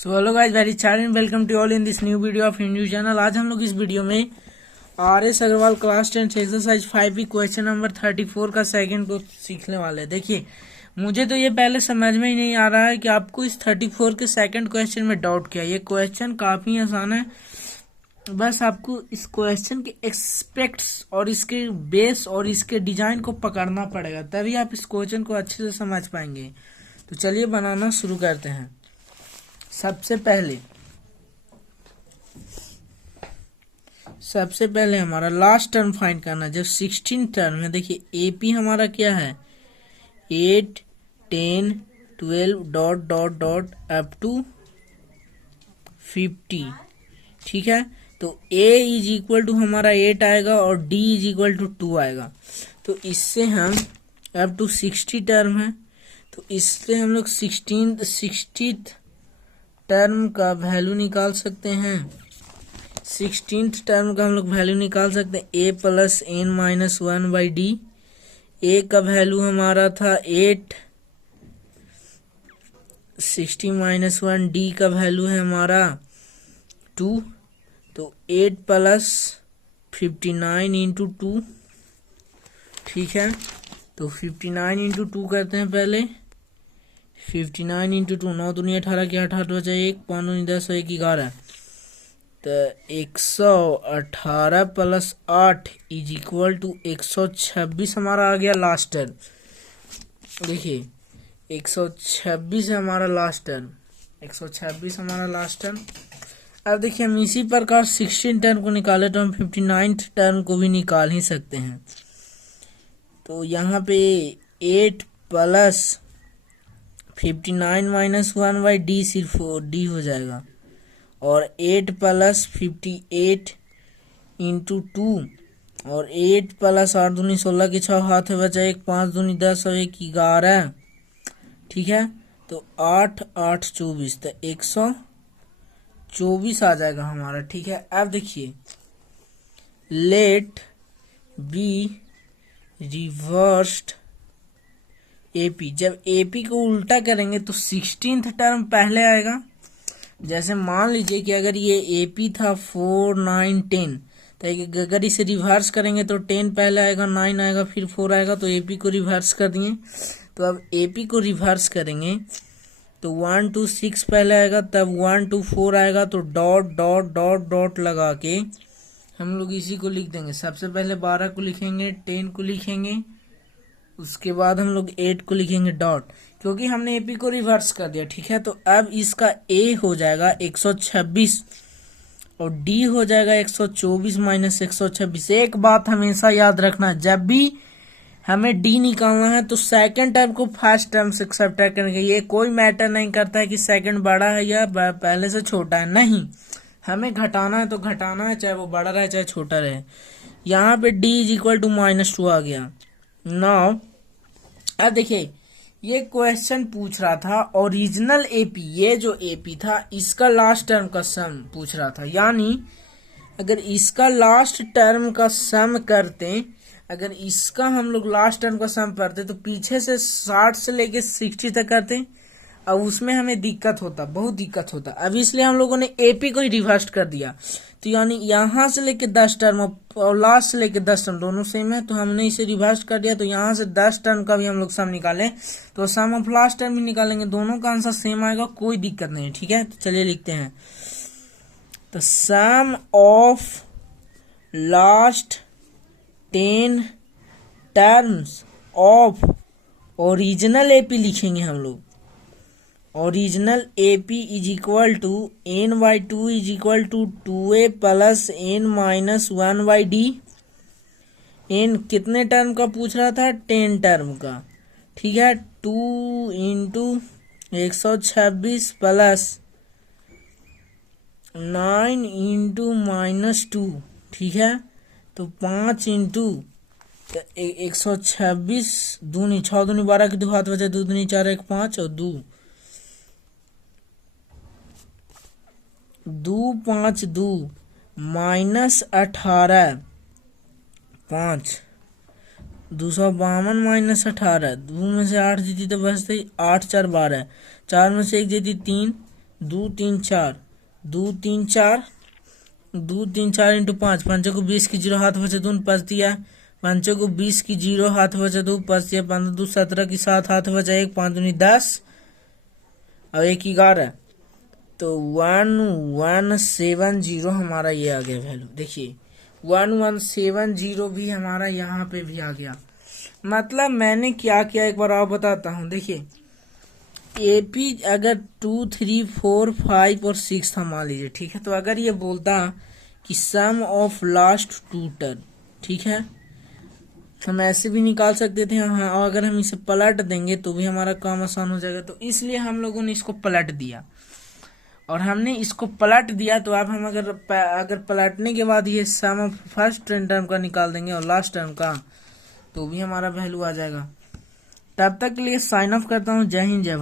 So hello guys, very charming welcome to all in this new video of Hindu channel. आज हम लोग इस वीडियो में RS Agarwal class 10 exercise 5 question number 34 का सेकंड को सीखने वाले हैं। देखिए, मुझे तो ये पहले समझ में ही नहीं आ रहा है कि आपको इस 34 के सेकंड क्वेश्चन में डाउट किया। ये क्वेश्चन काफी आसान है, बस आपको इस क्वेश्चन के एक्सपेक्ट्स और इसके बेस और इसके डिजाइन को पकड़ना पड़ेगा, तभी आप इस क्वेश्चन को अच्छे से समझ पाएंगे। तो चलिए बनाना शुरू करते हैं। सबसे पहले हमारा लास्ट टर्म फाइंड करना है। जब 16 टर्म है, देखिए एपी हमारा क्या है, 8 10 12 dot dot dot up to 50। ठीक है, तो a इज इक्वल टू हमारा 8 आएगा और d इज इक्वल टू 2 आएगा। तो इससे हम अप टू 60 टर्म है, तो इससे हम लोग 60th टर्म का वैल्यू निकाल सकते हैं। 16th टर्म का हम लोग वैल्यू निकाल सकते हैं, a plus n minus 1 by D. a का वैल्यू हमारा था 8, 60 माइनस 1, d का वैल्यू है हमारा 2, तो 8 प्लस 59 इंटू 2। ठीक है, तो 59 इंटू 2 करते हैं पहले। 59 इंटू 2, 9 दूनी 18 की 18 बचा 1, 5 दूनी 10 1 11, तो 118 प्लस 8 इज इक्वल टू 126 हमारा आ गया लास्ट टर्म। देखिए 126 है हमारा लास्ट टर्म, 126 हमारा लास्ट टर्म। अब देखिए, हम इसी प्रकार 16 टर्म को निकाले तो हम 59th टर्म को भी निकाल ही सकते हैं। तो यहाँ पे 8 प्लस 59 माइनस 1 बाई डी, सिर्फ डी हो जाएगा, और 8 प्लस 58 इंटू 2, और 8 प्लस 8 दूनी 16 की 6 हाथ में बचा 1, 5 दूनी 10 और 1 11। ठीक है, तो 8 8 24, तो 124 आ जाएगा हमारा। ठीक है, अब देखिए, लेट बी रिवर्स्ड एपी। जब एपी को उल्टा करेंगे तो 16th टर्म पहले आएगा। जैसे मान लीजिए कि अगर ये एपी था 4 9 10, तो अगर इसे रिवर्स करेंगे तो 10 पहले आएगा, 9 आएगा, फिर 4 आएगा, तो एपी को रिवर्स कर दिए। तो अब एपी को रिवर्स करेंगे तो 1 2 6 पहले आएगा, तब 1 2 4 आएगा, तो डॉट डॉट डॉट डॉट लगा के हम लोग इसी को लिख देंगे। सबसे पहले 12 को लिखेंगे, 10 को लिखेंगे, उसके बाद हम लोग 8 को लिखेंगे डॉट, क्योंकि हमने एपी को रिवर्स कर दिया। ठीक है, तो अब इसका ए हो जाएगा 126 और डी हो जाएगा 124 माइनस 126। एक बात हमेशा याद रखना, जब भी हमें डी निकालना है तो सेकंड टर्म को फर्स्ट टर्म से सब्ट्रैक्ट करेंगे। ये कोई मैटर नहीं करता है कि सेकंड बड़ा है या पहले से छोटा है, नहीं, हमें घटाना है तो घटाना है, चाहे वो बड़ा रहे चाहे छोटा रहे। यहाँ पे डी इज इक्वल टू -2 आ गया। नाउ अब देखिए, ये क्वेश्चन पूछ रहा था ओरिजिनल एपी, ये जो एपी था इसका लास्ट टर्म का सम पूछ रहा था। यानी अगर इसका लास्ट टर्म का सम करते, अगर इसका हम लोग लास्ट टर्म का सम करते तो पीछे से 60 से लेके 60 तक करते, अब उसमें हमें दिक्कत होता, बहुत दिक्कत होता। अब इसलिए हम लोगों ने एपी को ही रिवर्स कर दिया। तो यानी यहाँ से लेके 10 टर्म और लास्ट से लेके 10 टर्म दोनों सेम है, तो हमने इसे रिवर्स कर दिया। तो यहाँ से 10 टर्म का भी हम लोग सम निकाले तो सम ऑफ लास्ट टर्म भी निकालेंगे, दोनों का आंसर सेम आएगा, कोई दिक्कत नहीं। ठीक है, तो चलिए लिखते हैं। तो sum of last 10 terms of original AP लिखेंगे हम लोग। Original AP is equal to n by 2 is equal to 2a plus n minus 1 by d. n कितने टर्म का पूछ रहा था, 10 टर्म का। ठीक है, 2 इंटू 126 प्लस 9 इंटू -2। ठीक है, तो 5 इंटू 126 दूनी 6 दूनी 12 की 2 हाथ बचे, 2 दूनी 4 1 5 और 2 5 2 माइनस 18 5 252 माइनस 18, 2 में से 8 जीती तो बचते 8 4 12, 4 में से 1 जीती 3, 2 3 4 2 3 4 2 3 4 इंटू 5, 5 को 20 की 0 हाथ बचे 2 पाँच दिया, 5 को 20 की 0 हाथ बचे 2 पाँच दिया, 5 2 17 की 7 हाथ बचा 1, 5 दूनी 10 और 1 11, तो 1170 हमारा ये आ गया वैल्यू। देखिए 1170 भी हमारा यहाँ पे भी आ गया। मतलब मैंने क्या किया एक बार और बताता हूँ। देखिए एपी अगर 2 3 4 5 और 6 था मान लीजिए, ठीक है, तो अगर ये बोलता कि सम ऑफ लास्ट 2 टर्म, ठीक है, हम ऐसे भी निकाल सकते थे। हाँ, और अगर हम इसे पलट देंगे तो भी हमारा काम आसान हो जाएगा, तो इसलिए हम लोगों ने इसको पलट दिया। और हमने इसको पलट दिया तो अब हम अगर पलटने के बाद ये सम ऑफ फर्स्ट टर्म का निकाल देंगे और लास्ट टर्म का, तो भी हमारा वैल्यू आ जाएगा। तब तक के लिए साइन ऑफ करता हूँ। जय हिंद, जय भारत।